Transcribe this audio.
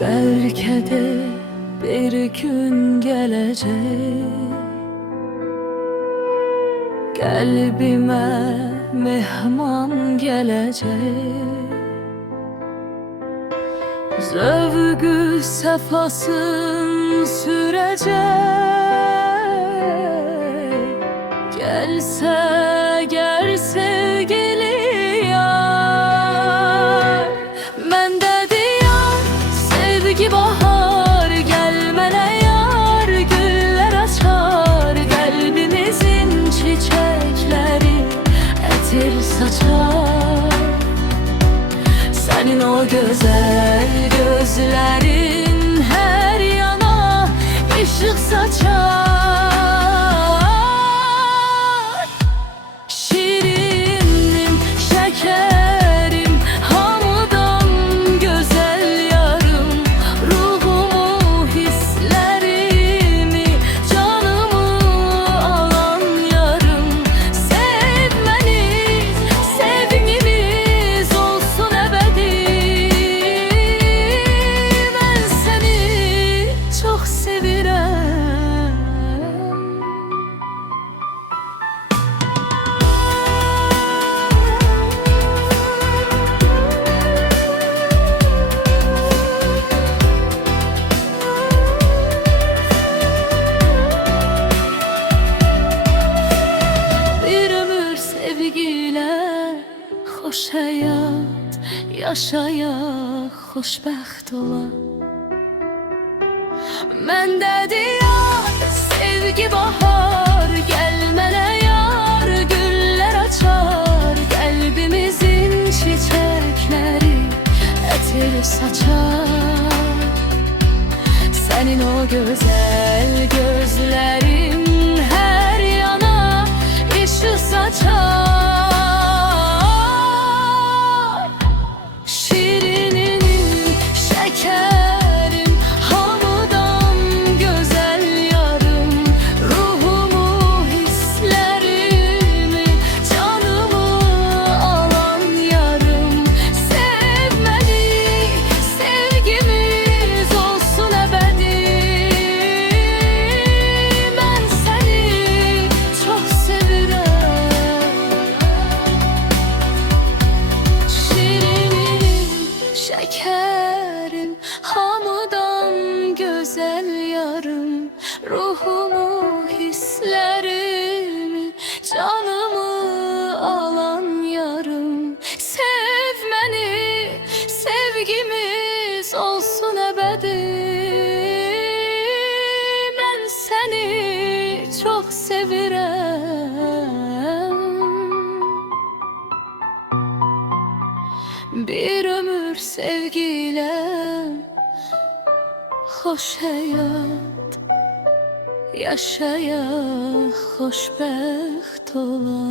Belki de bir gün gelecek, kalbime mehman gelecek. Zövgü sefasın sürecek, gelse gel sevgili yar. Mende diyar sevgi bahar, gelmene yar güller açar. Kalbimizin çiçekleri etir saçar. Senin o güzel gözlerin her yana ışık saçar. Şirinim, şekerim, hamıdan güzel yarım. Ruhumu, hislerimi, canımı alan yarım. Sevmeni, sevgimiz olsun ebedi. Ben seni çok sevirem. Bir ömür sevgiyle hoş hayat yaşaya, xoşbəxt ola. Məndə diyar sevgi bahar, gəlmənə yar güller açar. Kalbimizin çiçekleri etir saçar. Senin o güzel gözlerin her yana ışık saçar. Şirinim, şekerim, hamıdan güzel yarım. Ruhumu, hislerimi, canımı alan yarım. Sevmeni, sevgimiz olsun ebedi. Ben seni çok sevirem. Şirinim, şekerim, hamıdan güzel yarım. Ruhumu, hislerimi, canımı alan yarım. Sevmeni, sevgimiz olsun ebedi. Ben seni çok sevirem. Bir ömür sevgiyle hoş hayat yaşaya, xoşbəxt ola.